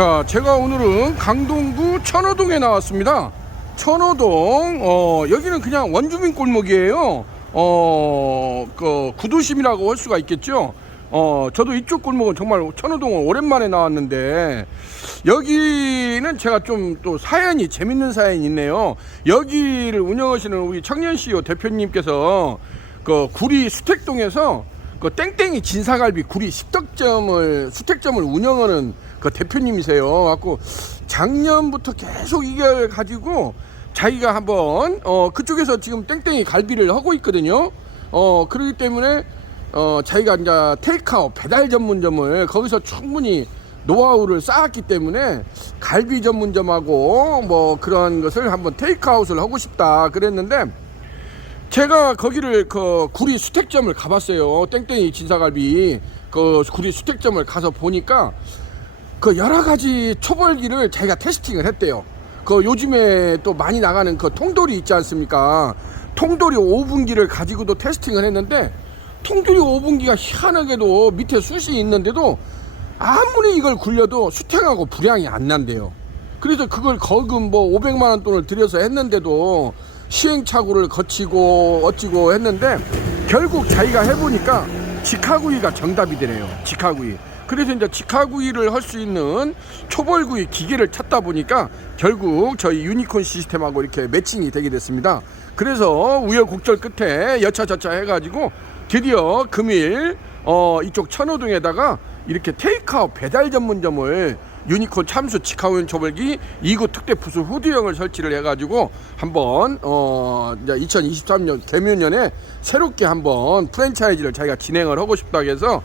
자, 제가 오늘은 강동구 천호동에 나왔습니다. 천호동, 여기는 그냥 원주민 골목이에요. 구도심이라고 할 수가 있겠죠. 저도 이쪽 골목은 정말 천호동은 오랜만에 나왔는데, 여기는 제가 좀 또 사연이, 재밌는 사연이 있네요. 여기를 운영하시는 우리 청년CEO 대표님께서 구리 수택동에서 땡땡이 진사갈비 구리 수택점을 운영하는 대표님이세요. 갖고 작년부터 계속 이걸 가지고 자기가 한번 그쪽에서 지금 땡땡이 갈비를 하고 있거든요. 그렇기 때문에 자기가 이제 테이크아웃 배달 전문점을 거기서 충분히 노하우를 쌓았기 때문에 갈비 전문점하고 뭐 그런 것을 한번 테이크아웃을 하고 싶다 그랬는데, 제가 거기를 구리 수택점을 가봤어요. 땡땡이 진사갈비 구리 수택점을 가서 보니까 여러 가지 초벌기를 자기가 테스팅을 했대요. 요즘에 또 많이 나가는 통돌이 있지 않습니까? 통돌이 오븐기를 가지고도 테스팅을 했는데, 통돌이 오븐기가 희한하게도 밑에 숯이 있는데도 아무리 이걸 굴려도 수탱하고 불향이 안 난대요. 그래서 그걸 거금 500만원 돈을 들여서 했는데도 시행착오를 거치고 어찌고 했는데, 결국 자기가 해보니까 직화구이가 정답이 되네요. 직화구이. 그래서 이제 직화구이를 할 수 있는 초벌구이 기계를 찾다 보니까 결국 저희 유니콘 시스템하고 이렇게 매칭이 되게 됐습니다. 그래서 우여곡절 끝에 여차저차 해가지고 드디어 금일 이쪽 천호동에다가 이렇게 테이크아웃 배달 전문점을 유니콘 참수 직화우연 초벌기 2구 특대 부수 후드형을 설치를 해가지고 한번 이제 2023년 개묘년에 새롭게 한번 프랜차이즈를 자기가 진행을 하고 싶다고 해서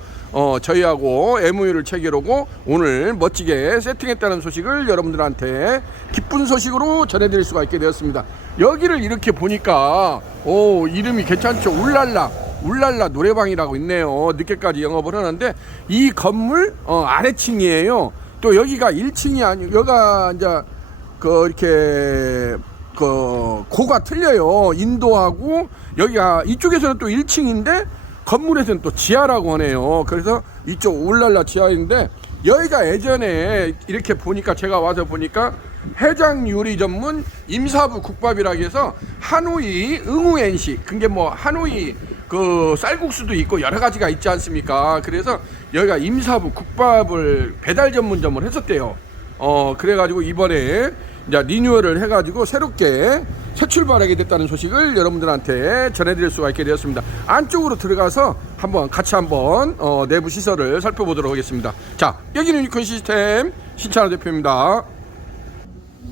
저희하고 MOU를 체결하고 오늘 멋지게 세팅했다는 소식을 여러분들한테 기쁜 소식으로 전해드릴 수가 있게 되었습니다. 여기를 이렇게 보니까 이름이 괜찮죠. 울랄라 노래방이라고 있네요. 늦게까지 영업을 하는데, 이 건물 아래층이에요. 또 여기가 1층이 아니고 여기가 이제 이렇게 고가 틀려요. 인도하고 여기가 이쪽에서는 또 1층인데 건물에서는 또 지하라고 하네요. 그래서 이쪽 울랄라 지하인데, 여기가 예전에 이렇게 보니까 제가 와서 보니까 해장 요리 전문 임사부 국밥이라고 해서 하노이 응우엔식, 그게 하노이 쌀국수도 있고 여러 가지가 있지 않습니까? 그래서 여기가 임사부 국밥을 배달 전문점을 했었대요. 그래가지고 이번에 이제 리뉴얼을 해가지고 새롭게 새 출발하게 됐다는 소식을 여러분들한테 전해드릴 수가 있게 되었습니다. 안쪽으로 들어가서 같이 한번 내부 시설을 살펴보도록 하겠습니다. 자, 여기는 유니콘 시스템 신찬호 대표입니다.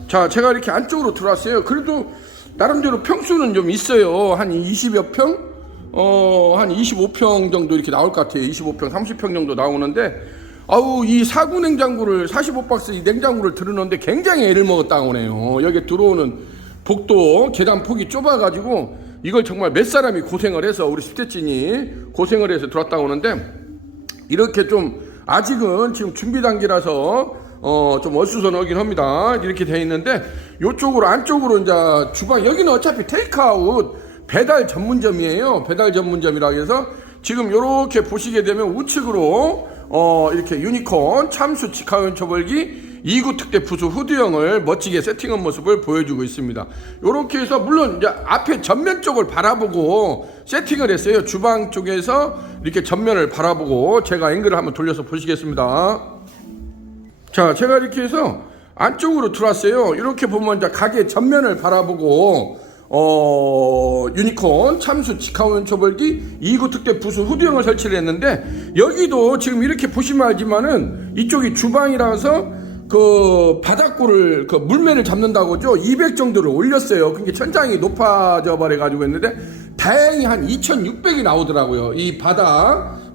자, 제가 이렇게 안쪽으로 들어왔어요. 그래도 나름대로 평수는 좀 있어요. 한 20여 평? 한 25평 정도 이렇게 나올 것 같아요. 25평, 30평 정도 나오는데, 이 사구 냉장고를, 45박스 이 냉장고를 들어놓는데 굉장히 애를 먹었다고 하네요. 여기 들어오는 복도 계단 폭이 좁아가지고 이걸 정말 몇 사람이 고생을 해서, 우리 스태진이 고생을 해서 들어왔다고 하는데, 이렇게 좀 아직은 지금 준비 단계라서 좀 어수선하긴 합니다. 이렇게 돼 있는데, 요쪽으로 안쪽으로 이제 주방, 여기는 어차피 테이크아웃 배달 전문점이에요. 배달 전문점이라고 해서 지금 이렇게 보시게 되면 우측으로 이렇게 유니콘 참수 직화우연 초벌기 2구 특대 부수 후드형을 멋지게 세팅한 모습을 보여주고 있습니다. 이렇게 해서 물론 이제 앞에 전면 쪽을 바라보고 세팅을 했어요. 주방 쪽에서 이렇게 전면을 바라보고 제가 앵글을 한번 돌려서 보시겠습니다. 자, 제가 이렇게 해서 안쪽으로 들어왔어요. 이렇게 보면 이제 가게 전면을 바라보고 유니콘 참수 직화우연 초벌기 2구 특대 부수 후드형을 설치를 했는데, 여기도 지금 이렇게 보시면 알지만은 이쪽이 주방이라서 바닥골을 물매를 잡는다고 죠 200 정도를 올렸어요. 그게 천장이 높아져 버려 가지고 했는데, 다행히 한 2600이 나오더라고요. 이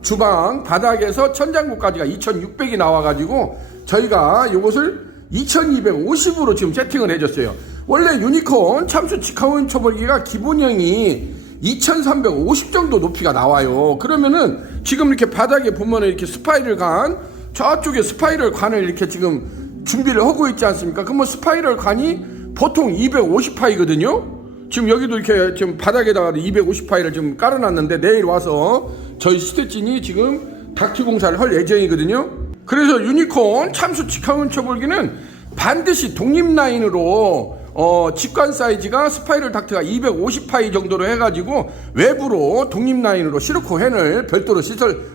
주방 바닥에서 천장고까지가 2600이 나와 가지고 저희가 요것을 2250으로 지금 세팅을 해줬어요. 원래 유니콘 참수 직화우연 초벌기가 기본형이 2350 정도 높이가 나와요. 그러면은 지금 이렇게 바닥에 보면은 이렇게 저쪽에 스파이럴 관을 이렇게 지금 준비를 하고 있지 않습니까? 그러면 스파이럴 관이 보통 250파이거든요. 지금 여기도 이렇게 지금 바닥에다가 250파이를 지금 깔아놨는데, 내일 와서 저희 스태진이 지금 닥트 공사를 할 예정이거든요. 그래서 유니콘 참수 직화문 쳐볼기는 반드시 독립 라인으로 직관 사이즈가 스파이럴 닥트가 250파이 정도로 해가지고 외부로 독립 라인으로 시르코 헨을 별도로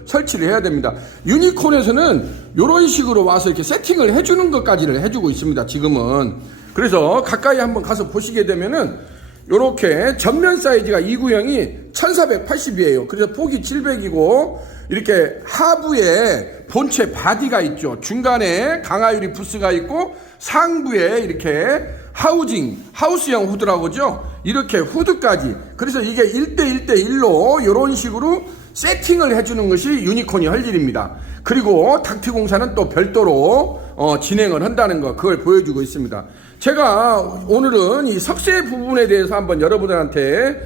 설치를 해야 됩니다. 유니콘에서는 이런 식으로 와서 이렇게 세팅을 해주는 것까지를 해주고 있습니다. 지금은. 그래서 가까이 한번 가서 보시게 되면은 요렇게 전면 사이즈가 이 구형이 1480이에요. 그래서 폭이 700이고 이렇게 하부에 본체 바디가 있죠. 중간에 강하유리 부스가 있고 상부에 이렇게 하우스형 후드라고 하죠. 이렇게 후드까지. 그래서 이게 1대1대1로 이런 식으로 세팅을 해주는 것이 유니콘이 할 일입니다. 그리고 닥트 공사는 또 별도로 진행을 한다는 거, 그걸 보여주고 있습니다. 제가 오늘은 이 석쇠 부분에 대해서 한번 여러분들한테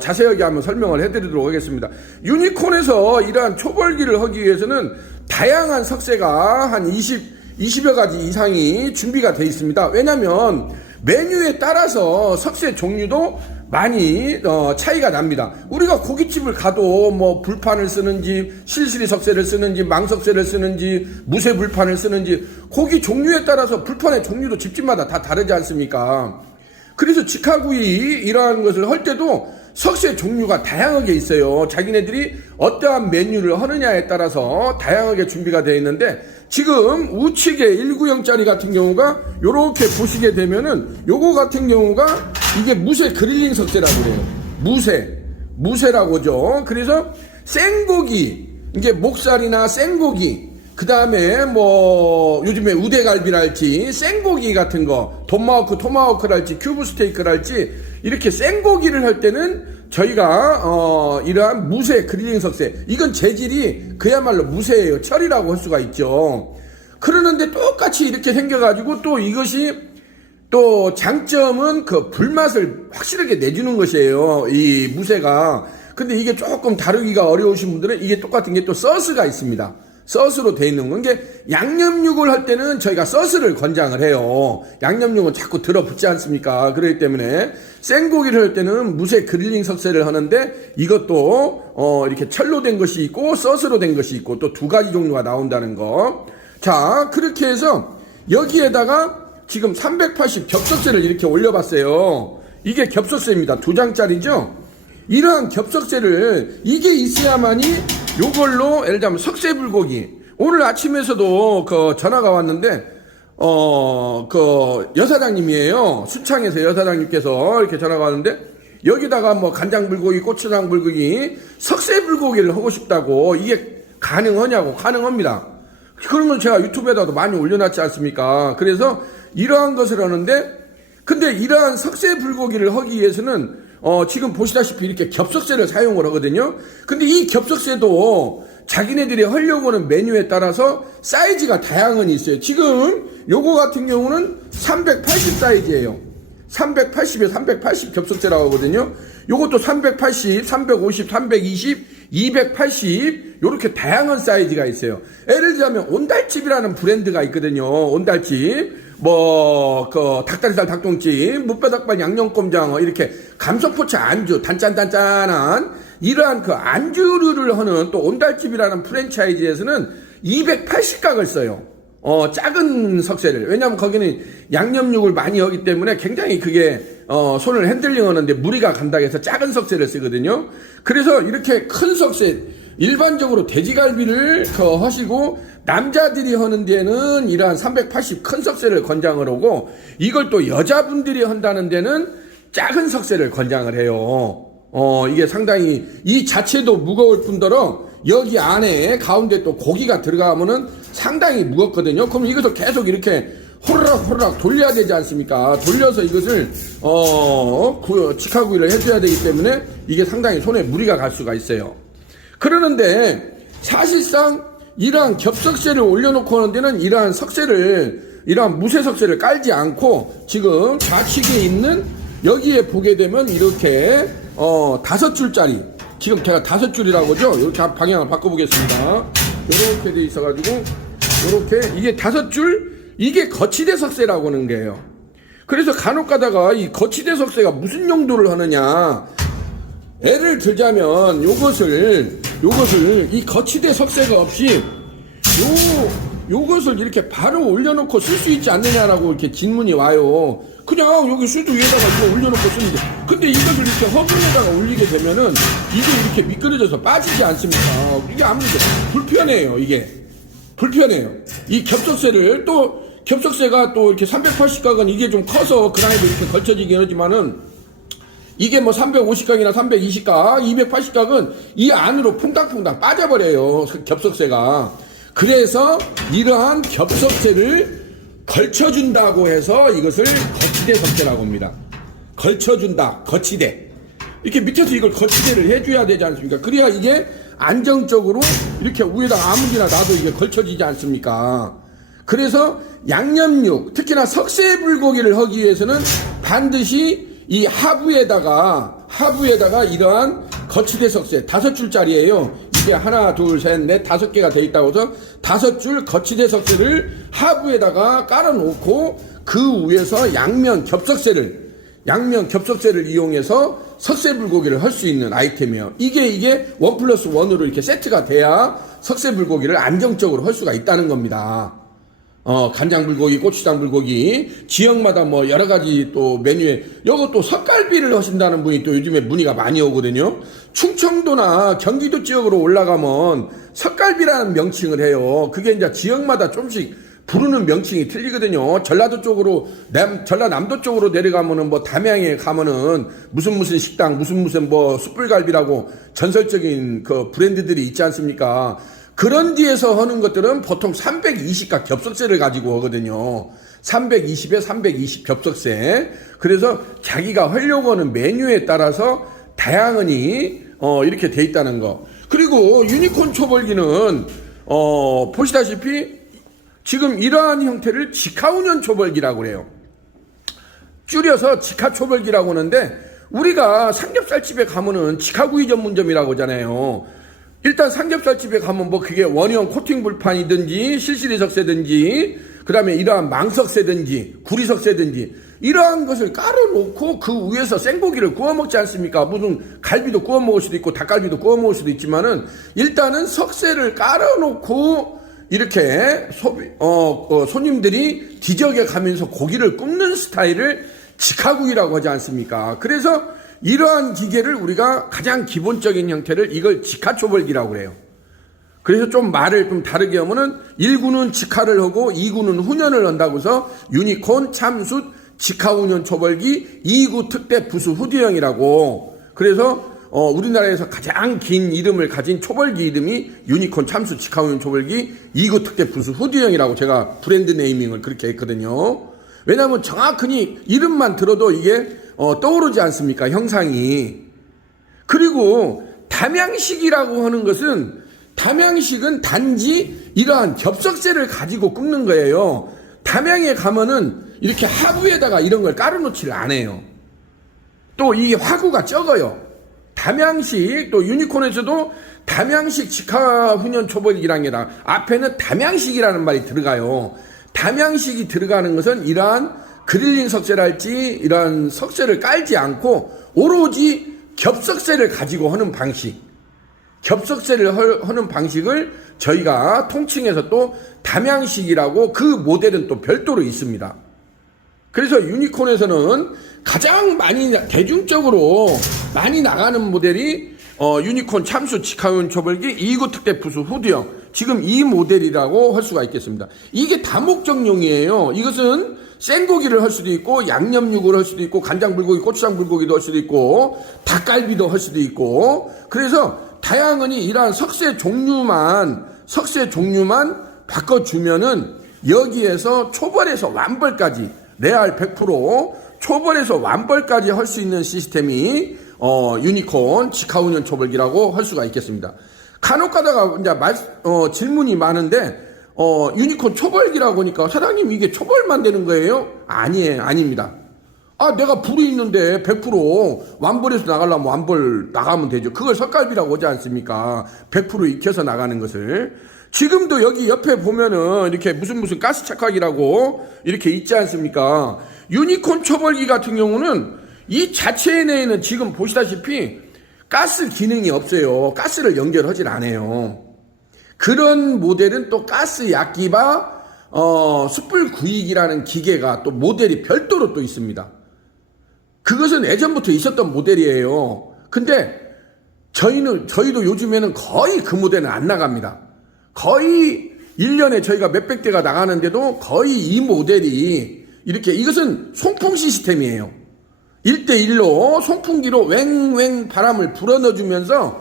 자세하게 한번 설명을 해드리도록 하겠습니다. 유니콘에서 이러한 초벌기를 하기 위해서는 다양한 석쇠가 한 20여 가지 이상이 준비가 되어 있습니다. 왜냐하면 메뉴에 따라서 석쇠 종류도 많이 차이가 납니다. 우리가 고깃집을 가도 뭐 불판을 쓰는지 실시리 석쇠를 쓰는지 망석쇠를 쓰는지 무쇠 불판을 쓰는지 고기 종류에 따라서 불판의 종류도 집집마다 다 다르지 않습니까? 그래서 직화구이 이러한 것을 할 때도 석쇠 종류가 다양하게 있어요. 자기네들이 어떠한 메뉴를 하느냐에 따라서 다양하게 준비가 되어 있는데 지금 우측에 190짜리 같은 경우가 요렇게 보시게 되면은 요거 같은 경우가 이게 무쇠 그릴링 석쇠라고 그래요. 무쇠라고 하죠. 그래서 생고기, 이게 목살이나 생고기, 그 다음에 뭐 요즘에 우대갈비랄지 생고기 같은 거, 토마호크랄지 큐브 스테이크랄지 이렇게 생고기를 할 때는 저희가 이러한 무쇠 그릴링 석쇠, 이건 재질이 그야말로 무쇠예요. 철이라고 할 수가 있죠. 그러는데 똑같이 이렇게 생겨가지고 또 이것이 또 장점은 그 불맛을 확실하게 내주는 것이에요. 이 무쇠가. 근데 이게 조금 다루기가 어려우신 분들은 이게 똑같은 게 또 서스가 있습니다. 서스로 돼 있는 건 게 양념육을 할 때는 저희가 서스를 권장을 해요. 양념육은 자꾸 들어붙지 않습니까? 그렇기 때문에 생고기를 할 때는 무쇠 그릴링 석쇠를 하는데 이것도 이렇게 철로 된 것이 있고 서스로 된 것이 있고 또 두 가지 종류가 나온다는 거. 자, 그렇게 해서 여기에다가 지금 380 겹석쇠를 이렇게 올려봤어요. 이게 겹석쇠입니다. 2장짜리죠? 이러한 겹석쇠를 이게 있어야만이 요걸로 예를 들면 석쇠불고기, 오늘 아침에서도 그 전화가 왔는데 그 여사장님이에요. 순창에서 여사장님께서 이렇게 전화가 왔는데 여기다가 뭐 간장불고기, 고추장불고기, 석쇠불고기를 하고 싶다고. 이게 가능하냐고. 가능합니다. 그런 건 제가 유튜브에다도 많이 올려놨지 않습니까? 그래서 이러한 것을 하는데, 근데 이러한 석쇠불고기를 하기 위해서는 지금 보시다시피 이렇게 겹석쇠를 사용을 하거든요. 근데 이 겹석쇠도 자기네들이 하려고 하는 메뉴에 따라서 사이즈가 다양한 있어요. 지금 요거 같은 경우는 380 사이즈예요. 380에 380 겹석쇠라고 하거든요. 요것도 380, 350, 320, 280 요렇게 다양한 사이즈가 있어요. 예를 들자면 온달집이라는 브랜드가 있거든요. 온달집. 그 닭다리살 닭똥집, 무뼈닭발 양념꼼장어, 이렇게 감소포차 안주, 단짠단짠한 이러한 그 안주류를 하는 또 온달집이라는 프랜차이즈에서는 280각을 써요. 작은 석쇠를. 왜냐면 거기는 양념육을 많이 하기 때문에 굉장히 그게 손을 핸들링 하는데 무리가 간다고 해서 작은 석쇠를 쓰거든요. 그래서 이렇게 큰 석쇠, 일반적으로 돼지갈비를 하시고 남자들이 하는 데는 이러한 380 큰 석쇠를 권장을 하고, 이걸 또 여자분들이 한다는 데는 작은 석쇠를 권장을 해요. 이게 상당히 이 자체도 무거울 뿐더러 여기 안에 가운데 또 고기가 들어가면은 상당히 무겁거든요. 그럼 이것을 계속 이렇게 호르락 돌려야 되지 않습니까? 돌려서 이것을 직화구이를 해줘야 되기 때문에 이게 상당히 손에 무리가 갈 수가 있어요. 그러는데 사실상 이러한 겹석쇠를 올려놓고 하는 데는 이러한 무쇠 석쇠를 깔지 않고 지금 좌측에 있는 여기에 보게 되면 이렇게 5줄짜리, 지금 제가 5줄이라고 하죠. 이렇게 방향을 바꿔보겠습니다. 이렇게 돼 있어가지고 이렇게 이게 5줄, 이게 거치대 석쇠라고 하는 거예요. 그래서 간혹 가다가 이 거치대 석쇠가 무슨 용도를 하느냐, 예를 들자면 요것을 이 거치대 석쇠가 없이 요것을 이렇게 바로 올려놓고 쓸 수 있지 않느냐라고 이렇게 질문이 와요. 그냥 여기 수도 위에다가 이거 올려놓고 쓰는데, 근데 이것을 이렇게 허브에다가 올리게 되면은 이게 이렇게 미끄러져서 빠지지 않습니까? 이게 아무래도 불편해요. 이게 불편해요. 이 겹석쇠를 또 겹석쇠가 또 이렇게 380각은 이게 좀 커서 그랑에도 이렇게 걸쳐지긴 하지만은, 이게 뭐 350각이나 320각, 280각은 이 안으로 퐁당퐁당 빠져버려요. 겹석쇠가. 그래서 이러한 겹석쇠를 걸쳐준다고 해서 이것을 거치대 석쇠라고 합니다. 걸쳐준다, 거치대. 이렇게 밑에서 이걸 거치대를 해줘야 되지 않습니까? 그래야 이게 안정적으로 이렇게 위에다 아무데나 놔도 이게 걸쳐지지 않습니까? 그래서 양념육, 특히나 석쇠 불고기를 하기 위해서는 반드시 이 하부에다가 이러한 거치대 석쇠 5줄짜리예요. 이게 하나, 둘, 셋, 넷, 5개가 돼 있다고 해서 5줄 거치대 석쇠를 하부에다가 깔아놓고 그 위에서 양면 겹석쇠를 이용해서 석쇠 불고기를 할 수 있는 아이템이에요. 이게 1+1으로 이렇게 세트가 돼야 석쇠 불고기를 안정적으로 할 수가 있다는 겁니다. 간장 불고기, 고추장 불고기, 지역마다 뭐 여러 가지 또 메뉴에, 요거 또 석갈비를 하신다는 분이 또 요즘에 문의가 많이 오거든요. 충청도나 경기도 지역으로 올라가면 석갈비라는 명칭을 해요. 그게 이제 지역마다 좀씩 부르는 명칭이 틀리거든요. 전라도 쪽으로, 전라남도 쪽으로 내려가면은 뭐 담양에 가면은 무슨 식당, 무슨 뭐 숯불갈비라고 전설적인 그 브랜드들이 있지 않습니까? 그런 데에서 하는 것들은 보통 320각 겹석쇠를 가지고 하거든요. 320에 320 겹석쇠. 그래서 자기가 하려고 하는 메뉴에 따라서 다양하니 이렇게 돼 있다는 거. 그리고 유니콘 초벌기는 보시다시피 지금 이러한 형태를 직하운현 초벌기라고 그래요. 줄여서 직하초벌기라고 하는데, 우리가 삼겹살집에 가면은 직하구이 전문점이라고 하잖아요. 일단 삼겹살집에 가면 뭐 그게 원형 코팅 불판이든지 실시리 석쇠든지, 그 다음에 이러한 망석쇠든지 구리석쇠든지 이러한 것을 깔아놓고 그 위에서 생고기를 구워 먹지 않습니까? 무슨 갈비도 구워 먹을 수도 있고 닭갈비도 구워 먹을 수도 있지만은, 일단은 석쇠를 깔아놓고 이렇게 손님들이 뒤적여 가면서 고기를 굽는 스타일을 직하구이라고 하지 않습니까? 그래서 이러한 기계를 우리가 가장 기본적인 형태를 이걸 직하초벌기라고 그래요. 그래서 좀 말을 좀 다르게 하면은 1구는 직하를 하고 2구는 훈연을 한다고 해서 유니콘, 참숯, 직하훈연 초벌기, 2구 특대 부수 후디형이라고. 그래서 우리나라에서 가장 긴 이름을 가진 초벌기 이름이 유니콘, 참숯, 직하훈연 초벌기, 2구 특대 부수 후디형이라고 제가 브랜드 네이밍을 그렇게 했거든요. 왜냐하면 정확히 이름만 들어도 이게 떠오르지 않습니까? 형상이. 그리고 담양식이라고 하는 것은, 담양식은 단지 이러한 겹석쇠를 가지고 굽는 거예요. 담양에 가면은 이렇게 하부에다가 이런 걸 깔아놓지를 않아요. 또 이 화구가 적어요. 담양식, 또 유니콘에서도 담양식 직하훈연 초벌기랑이라 앞에는 담양식이라는 말이 들어가요. 담양식이 들어가는 것은 이러한 그릴링 석쇠랄지 이러한 석쇠를 깔지 않고 오로지 겹석쇠를 가지고 하는 방식, 겹석쇠를 하는 방식을 저희가 통칭해서 또 담양식이라고, 그 모델은 또 별도로 있습니다. 그래서 유니콘에서는 가장 대중적으로 많이 나가는 모델이 유니콘 참수 직하훈 초벌기 2구 특대 부수 후드형, 지금 이 모델이라고 할 수가 있겠습니다. 이게 다목적용이에요. 이것은 생고기를 할 수도 있고 양념육을 할 수도 있고 간장 불고기, 고추장 불고기도 할 수도 있고 닭갈비도 할 수도 있고, 그래서 다양하니 이러한 석쇠 종류만 바꿔주면은 여기에서 초벌에서 완벌까지 레알 100% 초벌에서 완벌까지 할 수 있는 시스템이 유니콘 직하훈연 초벌기라고 할 수가 있겠습니다. 간혹 가다가 이제 질문이 많은데 유니콘 초벌기라고 하니까 사장님 이게 초벌만 되는 거예요? 아닙니다. 내가 불이 있는데 100% 완벌에서 나가려면 완벌 나가면 되죠. 그걸 석갈비라고 하지 않습니까? 100% 익혀서 나가는 것을. 지금도 여기 옆에 보면은 이렇게 무슨 가스 착화기라고 이렇게 있지 않습니까? 유니콘 초벌기 같은 경우는 이 자체 내에는 지금 보시다시피 가스 기능이 없어요. 가스를 연결하질 않아요. 그런 모델은 또 가스 약기바 숯불 구이기라는 기계가 또 모델이 별도로 또 있습니다. 그것은 예전부터 있었던 모델이에요. 근데 저희도 요즘에는 거의 그 모델은 안 나갑니다. 거의 1년에 저희가 몇백 대가 나가는데도 거의 이 모델이 이렇게, 이것은 송풍 시스템이에요. 1대1로 송풍기로 왱왱 바람을 불어넣어주면서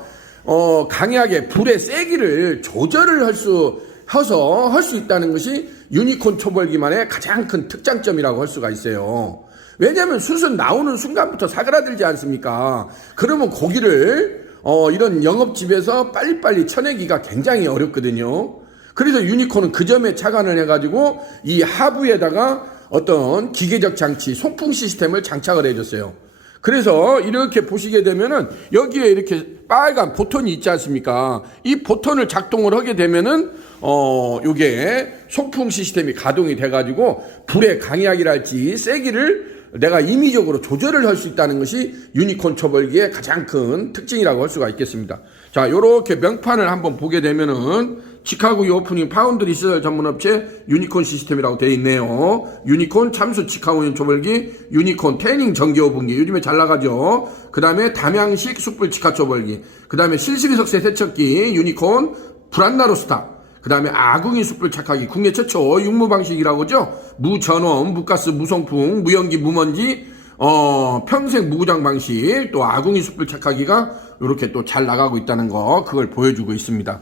강하게 불의 세기를 조절을 할 수 있다는 것이 유니콘 초벌기만의 가장 큰 특장점이라고 할 수가 있어요. 왜냐하면 숯은 나오는 순간부터 사그라들지 않습니까? 그러면 고기를 이런 영업집에서 빨리빨리 쳐내기가 굉장히 어렵거든요. 그래서 유니콘은 그 점에 착안을 해가지고 이 하부에다가 어떤 기계적 장치, 송풍 시스템을 장착을 해줬어요. 그래서 이렇게 보시게 되면은 여기에 이렇게 빨간 버튼이 있지 않습니까? 이 버튼을 작동을 하게 되면은 요게 송풍 시스템이 가동이 돼가지고 불의 강약이랄지 세기를 내가 임의적으로 조절을 할 수 있다는 것이 유니콘 초벌기의 가장 큰 특징이라고 할 수가 있겠습니다. 자, 요렇게 명판을 한번 보게 되면은 치카고 오프닝 파운드리 시설 전문업체 유니콘 시스템이라고 되어 있네요. 유니콘 참수 치카고 초벌기, 유니콘 태닝 전기 오븐기, 요즘에 잘 나가죠. 그 다음에 담양식 숯불 치카 초벌기, 그 다음에 실시리석쇠 세척기 유니콘 브란나로스타, 그 다음에 아궁이 숯불 착하기, 국내 최초 육무 방식이라고 하죠. 무전원, 무가스, 무송풍, 무연기, 무먼지, 평생 무구장 방식, 또 아궁이 숯불 착하기가 이렇게 또 잘 나가고 있다는 거, 그걸 보여주고 있습니다.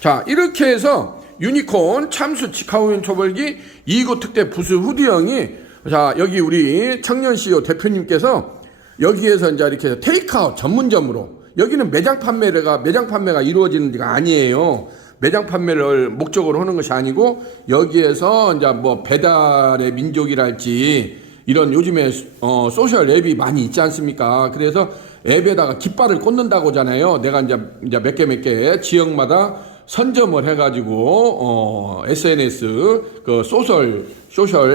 자, 이렇게 해서 유니콘 참수 치카오인 초벌기 2구 특대 부스 후드형이, 자, 여기 우리 청년 CEO 대표님께서 여기에서 이제 이렇게 테이크아웃 전문점으로, 여기는 매장 판매가 이루어지는 데가 아니에요. 매장 판매를 목적으로 하는 것이 아니고, 여기에서 이제 뭐 배달의 민족이랄지 이런 요즘에 소셜 앱이 많이 있지 않습니까? 그래서 앱에다가 깃발을 꽂는다고 하잖아요. 내가 이제 몇 개 지역마다 선점을 해가지고 SNS 그 소셜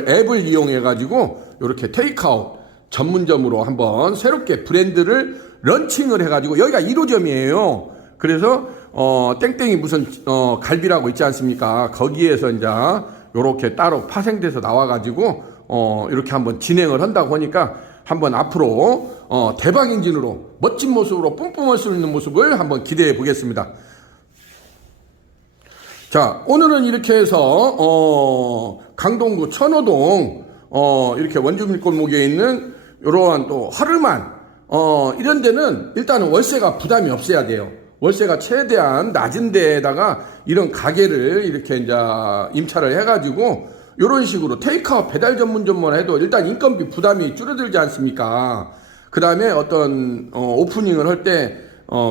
앱을 이용해가지고 이렇게 테이크아웃 전문점으로 한번 새롭게 브랜드를 런칭을 해가지고, 여기가 1호점이에요. 그래서 땡땡이 무슨 갈비라고 있지 않습니까? 거기에서 이제 요렇게 따로 파생돼서 나와가지고 이렇게 한번 진행을 한다고 하니까, 한번 앞으로 대박 엔진으로 멋진 모습으로 뿜뿜할 수 있는 모습을 한번 기대해 보겠습니다. 자, 오늘은 이렇게 해서 강동구 천호동 이렇게 원주민 골목에 있는 이러한 또 허름한 이런 데는 일단은 월세가 부담이 없어야 돼요. 월세가 최대한 낮은 데에다가 이런 가게를 이렇게 이제 임차를 해가지고 이런 식으로 테이크아웃 배달 전문점만 해도 일단 인건비 부담이 줄어들지 않습니까? 그 다음에 어떤 오프닝을 할 때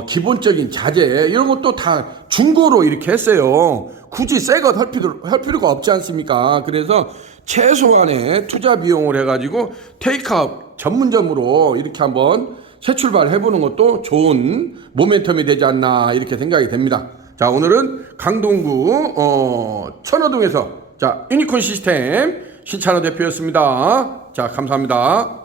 기본적인 자재 이런 것도 다 중고로 이렇게 했어요. 굳이 새 것 할 필요가 없지 않습니까? 그래서 최소한의 투자 비용을 해가지고 테이크아웃 전문점으로 이렇게 한번 새 출발해보는 것도 좋은 모멘텀이 되지 않나, 이렇게 생각이 됩니다. 자, 오늘은 강동구 천호동에서 자, 유니콘 시스템 신찬호 대표였습니다. 자, 감사합니다.